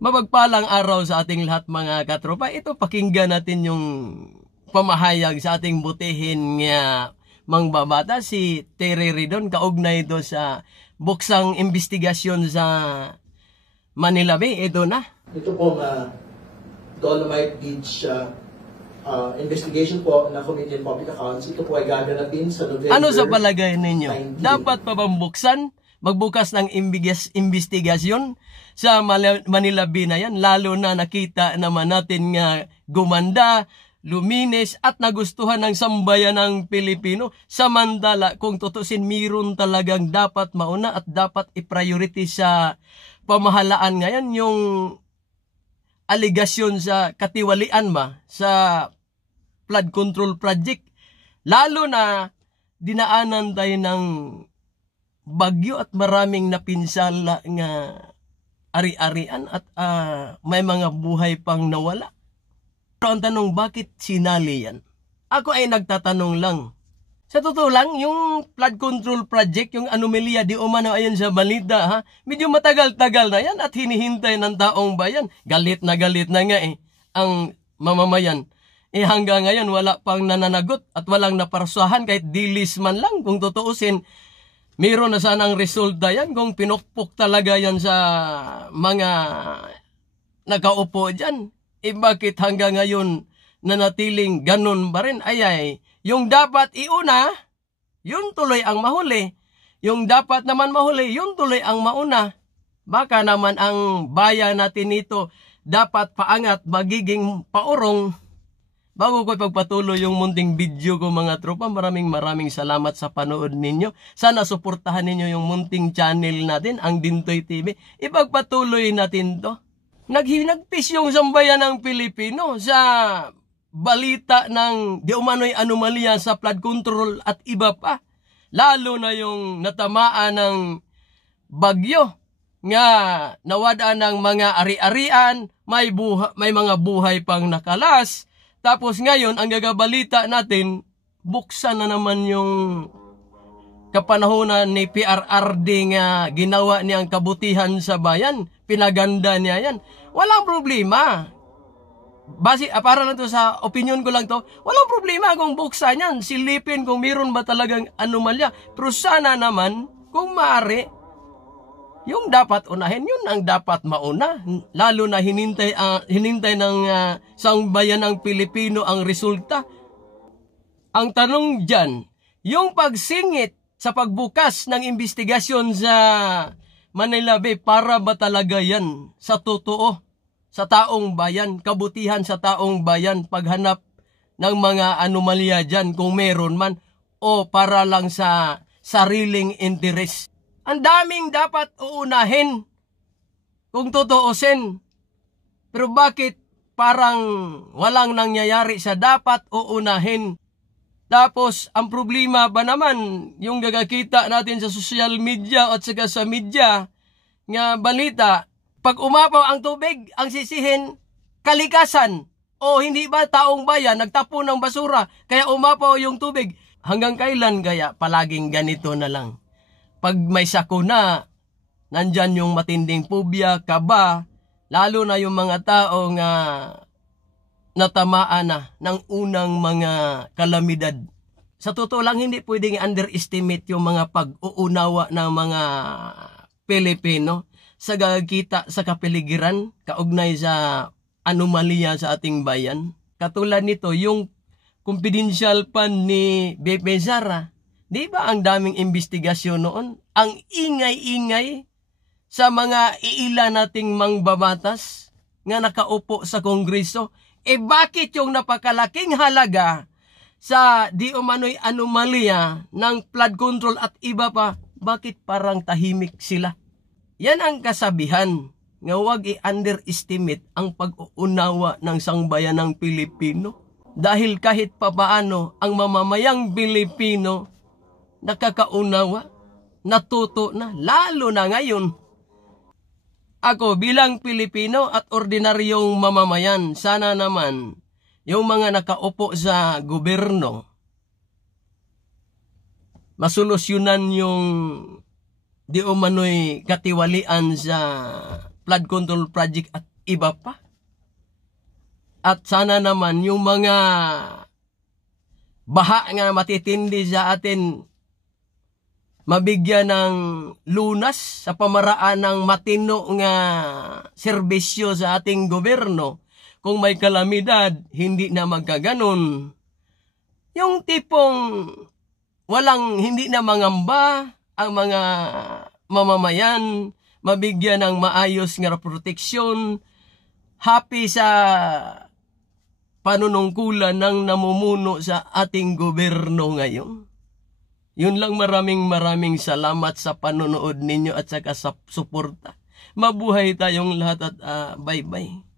Mapagpalang araw sa ating lahat mga katropa. Ito pakinggan natin yung pamahayag sa ating butihin nga mangbabata si Terry Ridon kaugnay ito sa buksang investigasyon sa Manila Bay. Ito na. Ito po Dolomite Beach investigation po na Committee on Public Accounts. Ito po ay gaganapin sa November. Ano sa palagay ninyo? 19. Dapat pa bang buksan? Magbukas ng investigasyon sa Manila Bay na yan, lalo na nakita naman natin nga gumanda, luminis at nagustuhan ng sambayan ng Pilipino. Samantala, kung tutusin, mayroon talagang dapat mauna at dapat i-priority sa pamahalaan ngayon yung aligasyon sa katiwalian sa flood control project. Lalo na dinaanan tayo ng bagyo at maraming napinsala nga ari-arian at may mga buhay pang nawala. Pero ang tanong, bakit sinali yan? Ako ay nagtatanong lang. Sa totoo lang, yung flood control project, yung anomalya di umano ayon sa balita, medyo matagal-tagal na yan at hinihintay ng taong bayan. Galit na nga ang mamamayan. Hanggang ngayon wala pang nananagot at walang naparsuhan kahit dilis man lang kung tutuusin. Mayroon na sanang resulta yan kung pinukpok talaga yan sa mga nakaupo dyan. Bakit hanggang ngayon nanatiling ganun ba rin? Yung dapat iuna, yun tuloy ang mahuli. Yung dapat naman mahuli, yun tuloy ang mauna. Baka naman ang bayan natin ito dapat paangat, magiging paurong. Bago ko ipagpatuloy yung munting video ko mga tropa, maraming salamat sa panood ninyo. Sana suportahan ninyo yung munting channel natin, ang Dintoy TV. Ipagpatuloy natin to. Nagpis yung sambayan ng Pilipino sa balita ng di umano'y anomalya sa flood control at iba pa. Lalo na yung natamaan ng bagyo nga nawada ng mga ari-arian, may mga buhay pang nakalas. Tapos ngayon, ang gagabalita natin, buksan na naman yung kapanahonan ni PRRD nga ginawa niyang kabutihan sa bayan. Pinaganda niya yan. Walang problema. Para lang to sa opinion ko lang to, walang problema kung buksan yan. Silipin kung mayroon ba talagang anomalya. Pero sana naman, kung maaari, yung dapat unahin, yun ang dapat mauna. Lalo na hinintay ng sambayan ng Pilipino ang resulta. Ang tanong dyan, yung pagsingit sa pagbukas ng investigasyon sa Manila Bay, para ba talaga yan sa totoo, sa taong bayan, kabutihan sa taong bayan, paghanap ng mga anomalya dyan kung meron man, o para lang sa sariling interes? Ang daming dapat uunahin kung tutuusin. Pero bakit parang walang nangyayari sa dapat uunahin? Tapos, ang problema ba naman, yung gagakita natin sa social media at saka sa media nga balita, pag umapaw ang tubig, ang sisihin, kalikasan. O hindi ba taong bayan nagtapon ng basura, kaya umapaw yung tubig? Hanggang kailan kaya palaging ganito na lang? Pag may sakuna, nandyan yung matinding phobia, kaba, lalo na yung mga tao nga natamaan na ng unang mga kalamidad. Sa totoo lang, hindi pwedeng underestimate yung mga pag-uunawa ng mga Pilipino sa gagakita sa kapiligiran, kaugnay sa anomalya sa ating bayan. Katulad nito, yung confidential fund ni BP Sara. Di ba ang daming investigasyon noon? Ang ingay-ingay sa mga iila nating mangbabatas nga nakaupo sa Kongreso. Bakit yung napakalaking halaga sa di umano'y anomalya ng flood control at iba pa, bakit parang tahimik sila? Yan ang kasabihan nga huwag i-underestimate ang pag-uunawa ng sangbayan ng Pilipino. Dahil kahit papaano ang mamamayang Pilipino nakakaunawa, natuto na, lalo na ngayon. Ako bilang Pilipino at ordinaryong mamamayan, sana naman yung mga nakaupo sa gobyerno masolusyonan yung di umano'y katiwalian sa flood control project at iba pa. At sana naman yung mga baha nga matitindi sa atin mabigyan ng lunas sa pamaraan ng matino nga serbisyo sa ating gobyerno. Kung may kalamidad, hindi na magkaganon. Yung tipong hindi na mangamba ang mga mamamayan, mabigyan ng maayos nga proteksyon, happy sa panunungkulan ng namumuno sa ating gobyerno ngayon. Yun lang, maraming salamat sa panonood ninyo at saka sa suporta. Mabuhay tayong lahat at bye-bye.